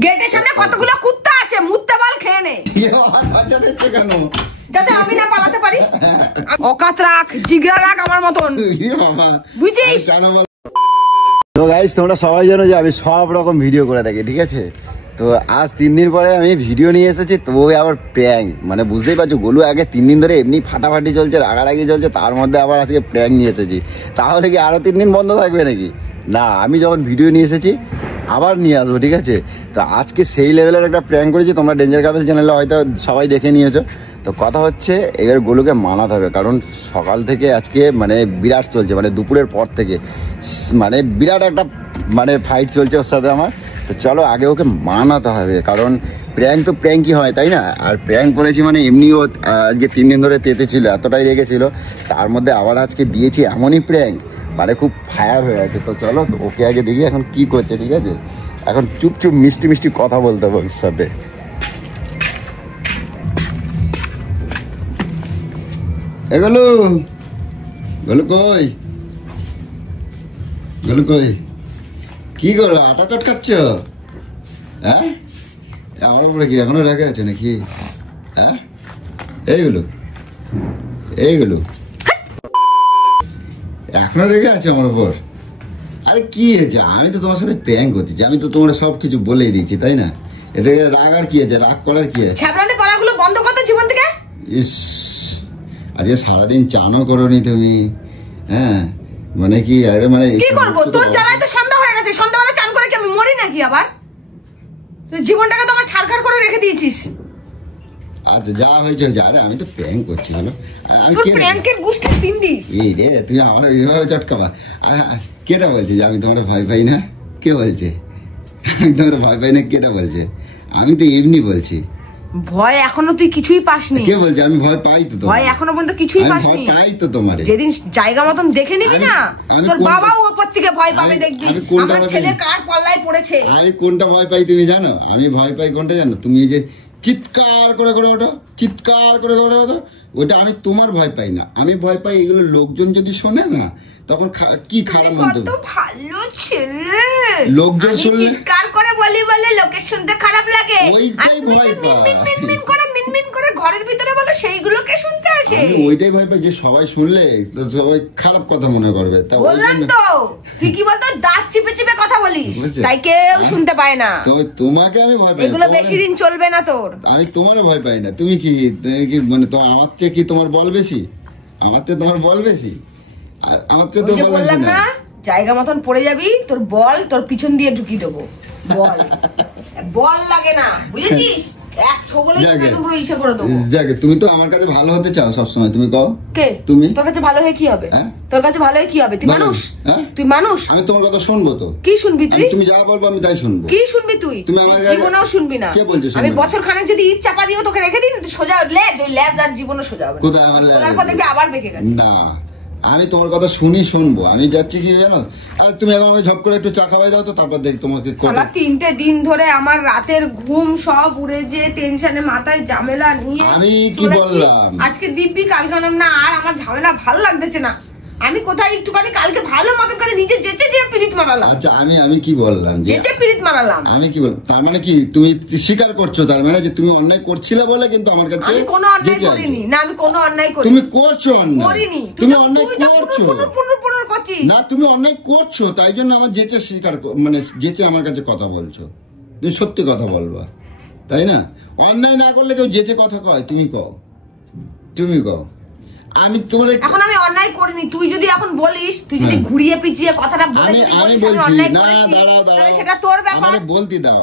গেটের সামনে কতগুলো কুত্তা আছে, মুত্তে বল খেয়ে নে। কেন? যাতে আমি না পালাতে পারি। অকাত রাখ, জিগরা রাখ আমার মতন, বুঝছিস? তো গাইস তোমরা সবাই জানো যে আমি সব রকম ভিডিও করে থাকি, ঠিক আছে? তো আজ 3 দিন পরে আমি ভিডিও নিয়ে এসেছি, তো আবার প্র্যাঙ্ক, মানে বুঝতেই পারছো গোলু আগে 3 দিন ধরে এমনি ফাটাফাটি চলছে, রাগারাগি চলছে, তার মধ্যে আবার আজকে প্র্যাঙ্ক নিয়ে এসেছি। তাহলে কি আরো 3 দিন বন্ধ থাকবে নাকি? না, আমি যখন ভিডিও নিয়ে এসেছি আবার নিয়ে আসবো, ঠিক আছে? তো আজকে সেই লেভেলের একটা প্র্যাঙ্ক করেছি, তোমরা ডেঞ্জার কাপল চ্যানেলে হয়তো সবাই দেখে নিয়েছো। তো কথা হচ্ছে এবার গোলুকে মানাতে হবে, কারণ সকাল থেকে আজকে মানে বিরাট চলছে, মানে দুপুরের পর থেকে মানে বিরাট একটা মানে ফাইট চলছে ওর সাথে আমার। তো চলো আগে ওকে মানাতে হবে, কারণ প্র্যাঙ্ক তো প্র্যাঙ্কই হয়, তাই না? আর প্র্যাঙ্ক করেছি মানে এমনিও আজকে 3 দিন ধরে তেতে ছিল, এতটাই রেগেছিল, তার মধ্যে আবার আজকে দিয়েছি এমনই প্র্যাঙ্ক, মানে খুব ফায়ার হয়ে আছে। তো চলো ওকে আগে দেখি এখন কি করছে, ঠিক আছে? এখন চুপ চুপ মিষ্টি মিষ্টি কথা বলতে হবে ওর সাথে। গোলু, গোলু কই, গোলু কই, কি করো? আটা চটকাচ্ছ? হ্যাঁ, আমার উপরে কি এখনো রেখে আছে নাকি? হ্যাঁ, এইগুলো এইগুলো এখনো রেখে আছে আমার উপর? আরে কি হয়েছে? আমি তো তোমার সাথে প্র্যাঙ্ক করতেছি, আমি তো তোমার সবকিছু বলেই দিয়েছি, তাই না? এতে রাগ আর কি আছে? রাগ করার কি আছে? ছাবড়ানি পাড়াগুলো বন্ধ করতে জীবন থেকে। ইস, আজকে সারাদিন চানও করোনি তুমি, হ্যাঁ? মানে কি আরে মানে কি করবো? তোর জ্বালায় তো সন্ধ্যা হয়ে গেছে, সন্ধ্যাবেলা চান করে কি আমি মরি নাকি আবার? তুই জীবনটাকে তো আমার ছাড়খাড় করে রেখে দিয়েছিস। আচ্ছা যা হয়েছে হয়েছে, আরে আমি তো প্র্যাঙ্ক করছি, বলো? তোর প্র্যাঙ্কের গুষ্টি পিন্ডি। এই রে, তুমি আমার এইভাবে চটকাবা? কেটা বলছে যে আমি তোমার ভয় পাই না? কে বলছে আমি তোমার ভয় পাই না? কেটা বলছে? আমি তো এমনি বলছি। ভয় এখনো তুই কিছুই পাসনি। কে বলছে আমি ভয় পাই? তো ভয় এখনো পর্যন্ত কিছুই পাসনি। আমি পাই তো তোমার। যেদিন জায়গা মতন দেখে নিবি না, তোর বাবাও ওপর থেকে ভয় পাবে, দেখবি আমার ছেলে কার পাল্লায় পড়েছে। আমি কোনটা ভয় পাই তুমি জানো? আমি ভয় পাই কোনটা জানো? তুমি এই যে চিৎকার করে করে ওঠো, চিৎকার করে করে ওঠো, ওটা আমি তোমার ভয় পাই না। আমি ভয় পাই এগুলো লোকজন যদি শোনে না, তখন কি খারাপ মন্তব্য। কত ভালো ছেলে, লোকজন শুনলে চিৎকার করে বলি বলে লোকের শুনতে খারাপ লাগে। ওইটাই ভয় পাই। মিনমিন করে ঘরের ভিতরে বলে সেইগুলোকে শুনতে আসে। আমি ওইটাই ভয় পাই যে সবাই শুনলে সবাই খারাপ কথা মনে করবে। বললাম তো, তুই কি বলতো দাঁত চিপে চিপে কথা বলিস, তাই কেউ শুনতে পায় না। তোমাকে আমি ভয় পাই, এগুলো বেশি দিন চলবে না তোর। আমি তোমার ভয় পাই না। তুমি কি মানে আমার থেকে কি তোমার বল বেশি? আমার থেকে তোমার বল বেশি? আমার থেকে তো বললাম না, জায়গা মতন পড়ে যাবি, তোর বল তোর পিছন দিয়ে ঢুকিয়ে দেবো। বল বল লাগে না, বুঝেছিস? তুমি তো আমার কাছে ভালো হতে চাও সবসময়, তুমি কও। কে তুমি? তোর কাছে ভালো হয়ে কি হবে? তোর কাছে ভালো হয়ে কি হবে? তুই মানুষ, তুই মানুষ। আমি তোমার কথা শুনবো তো। কি শুনবি তুই? তুমি যা বলবো আমি তাই শুনবো। কি শুনবি তুই? তুমি আমার জীবনেও শুনবি না। কে বলছিস? আমি বছর খানেক যদি ইট চাপা দিও তোকে রেখে দিন, তুই সোজা লেজ, ওই লেজ আর জীবনে সোজা হবে। কোথায় আমার লেজ? তারপর দেখবি আবার বেঁকে গেছে। না, আমি তোমার কথা শুনবো। আমি যাচ্ছি কি জানো, আর তুমি এখন আমাকে ঝপ করে একটু চা খাওয়াই দাও তো, তারপর দেখ তোমাকে। 3টে দিন ধরে আমার রাতের ঘুম সব উড়ে, যে টেনশনে মাথায় ঝামেলা নিয়ে আমি কি বললাম? আজকে দিব্যি কালকে না, আর আমার ঝামেলা ভালো লাগতেছে না। আমি কোথায় একটুখানি কালকে ভালো মতন করে নিজে যেচে যে পিরিত মারালাম। আচ্ছা আমি কি বললাম? যেচে পিরিত মারালাম। আমি কি বললাম? তার মানে কি তুমি স্বীকার করছো? তার মানে যে তুমি অন্যায় করছিলে বলে কিন্তু আমার কাছে। আমি কোনো অন্যায় করিনি। না, আমি কোনো অন্যায় করিনি। তুমি করছো অন্যায়। করিনি। তুমি অন্যায় করছো করছিস। না, তুমি অন্যায় করছো, তাই জন্য আমার যেচে স্বীকার, মানে যেচে আমার কাছে কথা বলছো। তুমি সত্যি কথা বলবা, তাই না? অন্যায় না করলে কেউ যেচে কথা কয়? তুমি কও, তুমি কও। আমি তোমার এখন আমি অন্যায় করিনি। তুই যদি এখন বলিস, তুই যদি ঘুরিয়ে পিছিয়ে কথাটা বলে আমি বলছি না, দাঁড়াও, সেটা তোর ব্যাপার। আমাকে বলতে দাও।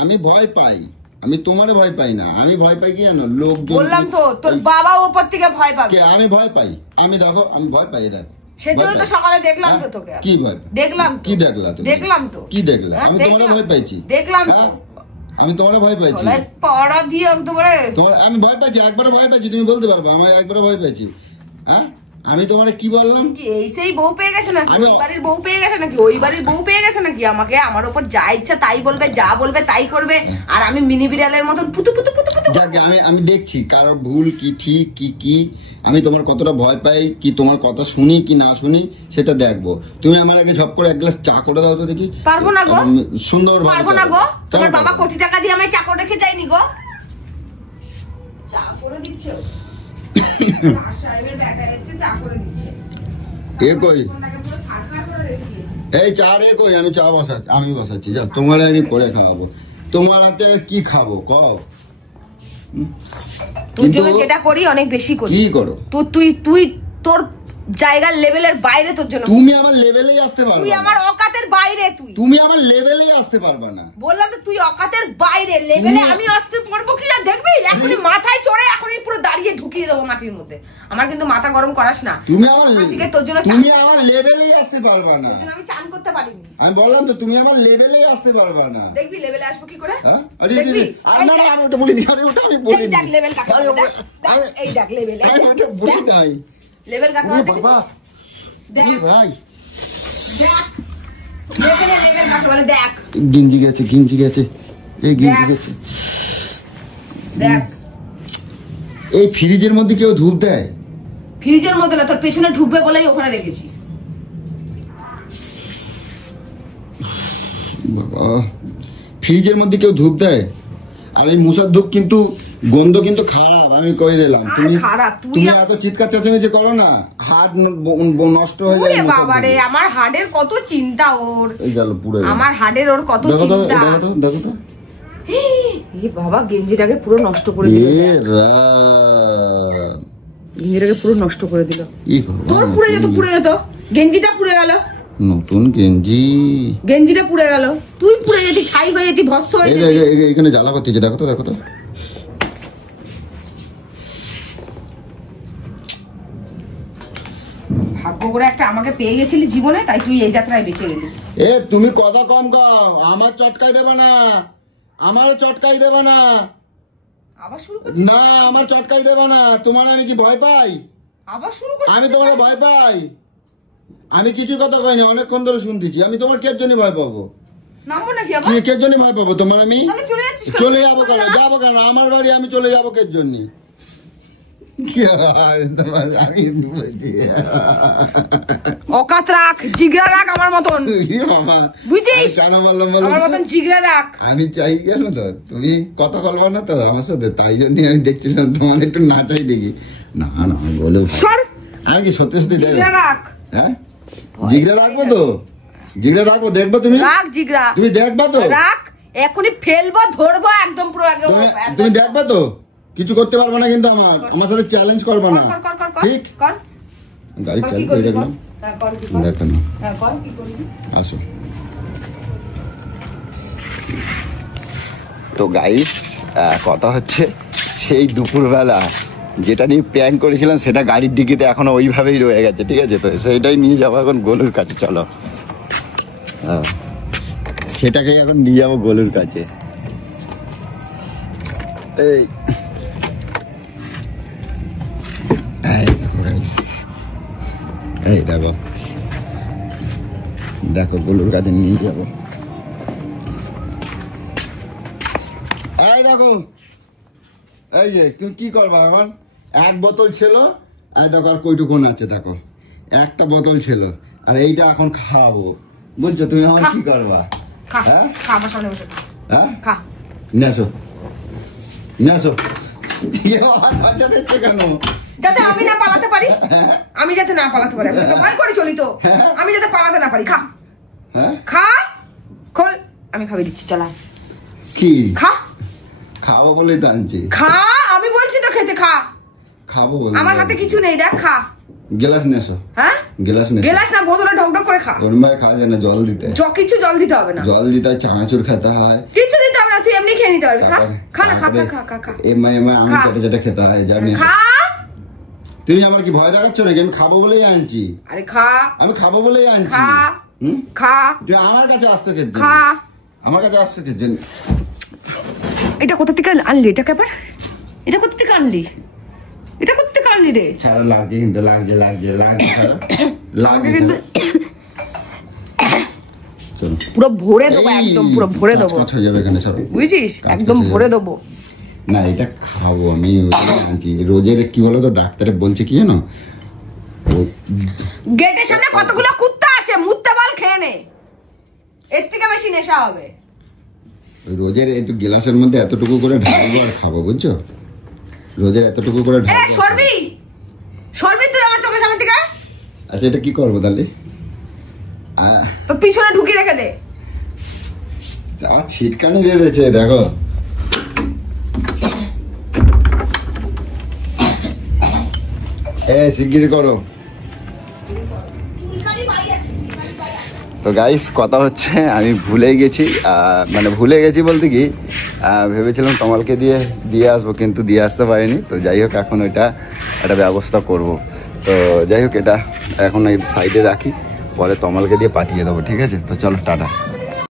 আমি ভয় পাই, আমি তোমারে ভয় পাই না। আমি ভয় পাই কি জানো? লোক বললাম তো, তোর বাবা ওপর থেকে ভয় পাবে। আমি ভয় পাই, আমি দেখো আমি ভয় পাই। দেখ সেজন্য তো সকালে দেখলাম তো তোকে। কি ভয়? দেখলাম কি দেখলা তুমি? দেখলাম তো। কি দেখলা? আমি তোমারে ভয় পাইছি? দেখলাম তো। আমি তোমারে ভয় পাইছি? পড়া দিয়ে একবারে তোমার আমি ভয় পাইছি, একবারে ভয় পাইছি। তুমি বলতে পারবে আমার একবারে ভয় পাইছি? হ্যাঁ, আমি তোমার কি বললাম? কি এই সেই বউ পেয়ে গেছে নাকি? ওই বাড়ির বউ পেয়ে গেছে নাকি? ওই বাড়ির বউ পেয়ে গেছে নাকি? আমাকে আমার উপর যা ইচ্ছা তাই বলবে, যা বলবে তাই করবে, আর আমি মিনি বিড়ালের মতন পুতু পুতু পুতু পুতু। আমি দেখছি কারোর ভুল কি ঠিক কি আমি তোমার কতটা ভয় পাই, কি তোমার কথা শুনি কি না শুনি সেটা দেখবো। তুমি আমার আগে ঝপ করে এক গ্লাস চা করে দাও তো দেখি। পারবো না গো, সুন্দর পারবো না গো। তোমার বাবা কোটি টাকা দিয়ে আমায় চা করে রেখে যায়নি গো। চা করে দিচ্ছ? সাহেবের ব্যাটা এসে চা করে দিচ্ছে। এ কই? এই চা রে কই? আমি চা বসাচ্ছি, আমি বসাচ্ছি। যা তোমার আমি করে খাওয়াবো। তোমার হাতে কি খাবো কও? তোর জন্য যেটা করি অনেক বেশি করি। কি করো? তুই তোর জায়গার লেভেলের বাইরে তোর জন্য। তুমি আমার লেভেলেই আসতে পারবে না। তুই আমার অকাতের বাইরে। তুমি আমার লেভেলেই আসতে পারবে না। বললাম তো তুই অকাতের বাইরে, লেভেলে আমি আসতে পারবো কিনা দেখবি। এখনই মাথায় চড়ে এখনই পুরো দাঁড়িয়ে ঢুকিয়ে দেবো মাটির মধ্যে। আমার কিন্তু মাথা গরম করাস না। তুমি আমার তোর জন্য তুমি আমার লেভেলেই আসতে পারবে না। তোর জন্য আমি চান করতে পারিনি। আমি বললাম তো তুমি আমার লেভেলেই আসতে পারবে না। দেখবি লেভেলে আসবো কি করে? হ্যাঁ দেখবি। না না আমি ওটা বলি দিই। আরে ওটা আমি বলি। এই দেখ লেভেল কাকে বলে। এই দেখ লেভেল। আমি ওটা বলি নাই। লেভেল কাকে বলে? বাবা দেখ ভাই দেখ লেভেলে লেভেল কাকে বলে দেখ। গিঞ্জি গেছে এই গিঞ্জি গেছে। দেখ এই ফ্রিজের মধ্যে কেউ ধূপ দেয়? ফ্রিজের মধ্যে না, তোর পেছনে ঢুকবে বলেই ওখানে রেখেছি। বাবা ফ্রিজের মধ্যে কেউ ধূপ দেয়? আর এই মশার ধূপ কিন্তু গন্ধ কিন্তু খারাপ, আমি কই দিলাম। তুমি খারাপ তুমি এত চিৎকার চেঁচামেচি করো না, হাড় নষ্ট হয়ে যায়। ওরে বাবা রে, আমার হাড়ের কত চিন্তা ওর। এই গেল পুরো, আমার হাড়ের ওর কত চিন্তা। দেখো তো এই বাবা গেঞ্জিটাকে পুরো নষ্ট করে দিল। গেঞ্জিটাকে পুরো নষ্ট করে দিল। তোর পুড়ে যেত গেঞ্জিটা পুড়ে গেল। নতুন গেঞ্জিটা পুড়ে গেল। তুই পুড়ে যেতি, ছাই হয়ে যেতি, ভস্ম হয়ে যেতি। এখানে জ্বালা করতেছে, দেখো তো ভাগ্য করে একটা আমাকে পেয়ে গেছিলি জীবনে, তাই তুই এই যাত্রায় বেঁচে গেলি। তুমি কথা কম কও, আমার চটকাই দেবা না, আমারও চটকাই দেবা না। আবার শুরু করছিস? না আমার চটকাই দেবা না। তোমার আমি কি ভয় পাই? আবার শুরু করছিস? আমি তোমার ভয় পাই? আমি কিছু কথা কইনি, অনেকক্ষণ ধরে শুনতেছি। আমি তোমার কে জন্য ভয় পাবো? নামবো নাকি আবার? কে জন্য ভয় পাবো তোমার? আমি চলে যাচ্ছিস? চলে যাবো কেন? যাবো কেন? আমার বাড়ি আমি চলে যাবো কে জন্য? অকাত রাখ, জিগরা রাখ আমার মতন, বুঝছিস? আমার মতন জিগরা রাখ। আমি চাই কেন তো তুমি কথা বলবো না তো আমার সাথে, তাই জন্য আমি দেখছিলাম তোমার একটু নাচাই দেখি। না না বলে আমি কি সত্যি জিগরা রাখ। হ্যাঁ জিগরা রাখবো তো, জিগরা রাখবো, দেখবো তুমি রাখ জিগরা, তুমি দেখবা তো? রাখ, এখনই ফেলবো, ধরবো একদম পুরো একদম। তুমি দেখবা তো? কিছু করতে পারবে না কিন্তু আমার সাথে চ্যালেঞ্জ করবে না, ঠিক? গাড়ি চালু করে দেখলাম, দেখো না, আসো। তো গাইস কথা হচ্ছে সেই দুপুরবেলা যেটা নিয়ে প্র্যাঙ্ক করেছিলাম সেটা গাড়ির ডিকিতে এখনো ওইভাবেই রয়ে গেছে, ঠিক আছে? তো সেইটাই নিয়ে যাবো এখন গোলুর কাছে। চলো সেটাকেই এখন নিয়ে যাবো গোলুর কাছে। এই দেখো দেখো গোলুর কাছে নিয়ে যাবো। এই দেখো, এই যে তুমি কি করবা এখন? এক বোতল ছিল, এই দেখো আর কইটুকুন আছে, দেখো একটা বোতল ছিল, আর এইটা এখন খাওয়াবো, বুঝছো? তুমি আমার কি করবা? হ্যাঁ হ্যাঁ নেসো নেসো। কেন? যাতে আমি না পালাতে পারি, আমি যাতে না পালাতে পারি, ভয় করে চলি তো, আমি যাতে পালাতে না পারি। খা খা খোল, আমি খাবি দিচ্ছি, চলা। কি খা? খাবো বলেই তো আনছি। খা, আমি বলছি তো খেতে, খা। খাবো বলে আমার হাতে কিছু নেই, দেখ খা। গ্লাস নেসো। হ্যাঁ গ্লাস নেসো। গ্লাস না, বোতলে ঢক ঢক করে খা। কোন ভাই খাওয়া যায় না, জল দিতে। কিছু জল দিতে হবে না, জল দিতে হয়, চানাচুর খেতে হয়, কিছু দিতে হবে না, তুই এমনি খেয়ে নিতে পারবি। খা খা না, খা খা খা খা। এমআই আমি যেটা খেতে হয় জানি। খা। তুমি আমার কি ভয় দেখাচ্ছ নাকি? আমি খাবো বলেই আনছি। আরে খা, আমি খাবো বলেই আনছি। খা খা। তুই আমার কাছে আসতো কে? খা, আমার কাছে আসতো কে? এটা কোথা থেকে আনলি? এটা কেবার, এটা কোথা থেকে আনলি? এটা কোথা থেকে পারলি রে? ছাড়ো, লাগছে কিন্তু, লাগছে ছাড়ো, লাগছে কিন্তু চলো পুরো ভরে দেবো, একদম পুরো ভরে দেবো, কাজ হয়ে যাবে এখানে, ছাড়ো বুঝছিস? একদম ভরে দেবো। না এটা খাবো আমি, আনছি রোজের। কি বলো তো, ডাক্তারে বলছে কি জানো, গেটের সামনে কতগুলো কুত্তা আছে, মুত্তে বল খেয়ে নে, এর থেকে বেশি নেশা হবে। রোজের একটু গ্লাসের মধ্যে এতটুকু করে ঢালবো আর খাবো, বুঝছো? রোজের এতটুকু করে ঢালবো। সরবি তুই আমার চোখের সামনে থেকে। আচ্ছা এটা কি করবো তাহলে? তো পিছনে ঢুকিয়ে রেখে দে। যা ছিটকানি দিয়ে দিয়েছে দেখো। শিগগিরি করো। তো গাইস কথা হচ্ছে, আমি ভুলে গেছি, মানে ভুলে গেছি বলতে কি, ভেবেছিলাম তমালকে দিয়ে আসবো, কিন্তু দিয়ে আসতে পারিনি। তো যাই হোক, এখন ওইটা একটা ব্যবস্থা করব। তো যাই হোক, এটা এখন সাইডে রাখি, পরে তমালকে দিয়ে পাঠিয়ে দেবো, ঠিক আছে? তো চলো টাটা।